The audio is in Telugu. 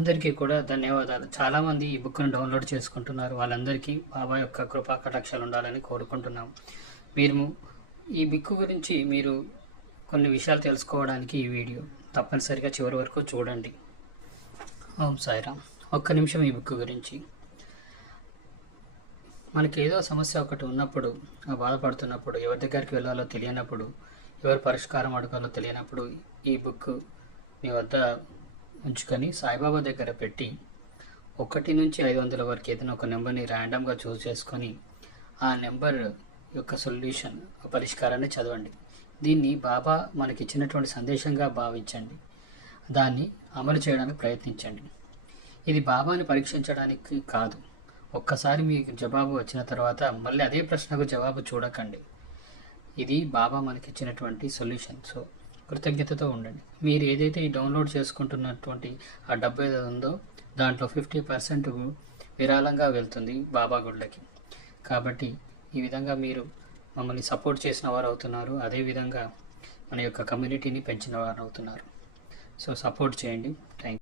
అందరికీ కూడా ధన్యవాదాలు. చాలామంది ఈ బుక్‌ను డౌన్‌లోడ్ చేసుకుంటున్నారు. వాళ్ళందరికీ బాబా యొక్క కృపా కటాక్షాలు ఉండాలని కోరుకుంటున్నాం. మీరు ఈ బుక్ గురించి మీరు కొన్ని విషయాలు తెలుసుకోవడానికి ఈ వీడియో తప్పనిసరిగా చివరి వరకు చూడండి. ఓం సాయిరామ్. ఒక్క నిమిషం ఈ బుక్ గురించి. మనకి ఏదో సమస్య ఒకటి ఉన్నప్పుడు, బాధపడుతున్నప్పుడు, ఎవరి దగ్గరికి వెళ్ళాలో తెలియనప్పుడు, ఎవరు పరిష్కారం అడగాలో తెలియనప్పుడు ఈ బుక్ మీ వద్ద ఉంచుకొని సాయిబాబా దగ్గర పెట్టి 1 నుంచి 500 వరకు ఏదైనా ఒక నెంబర్ని ర్యాండమ్గా చూస్ చేసుకొని ఆ నెంబర్ యొక్క సొల్యూషన్ పరిష్కారాన్ని చదవండి. దీన్ని బాబా మనకి ఇచ్చినటువంటి సందేశంగా భావించండి. దాన్ని అమలు చేయడానికి ప్రయత్నించండి. ఇది బాబాని పరీక్షించడానికి కాదు. ఒక్కసారి మీకు జవాబు వచ్చిన తర్వాత మళ్ళీ అదే ప్రశ్నకు జవాబు చూడకండి. ఇది బాబా మనకి ఇచ్చినటువంటి సొల్యూషన్. సో కృతజ్ఞతతో ఉండండి. మీరు ఏదైతే ఈ డౌన్లోడ్ చేసుకుంటున్నటువంటి ఆ డబ్బు ఏదో ఉందో దాంట్లో 50% విరాళంగా వెళ్తుంది బాబా గుళ్ళకి. కాబట్టి ఈ విధంగా మీరు మమ్మల్ని సపోర్ట్ చేసిన వారు అవుతున్నారు. అదేవిధంగా మన యొక్క కమ్యూనిటీని పెంచిన వారు అవుతున్నారు. సో సపోర్ట్ చేయండి. Thank you.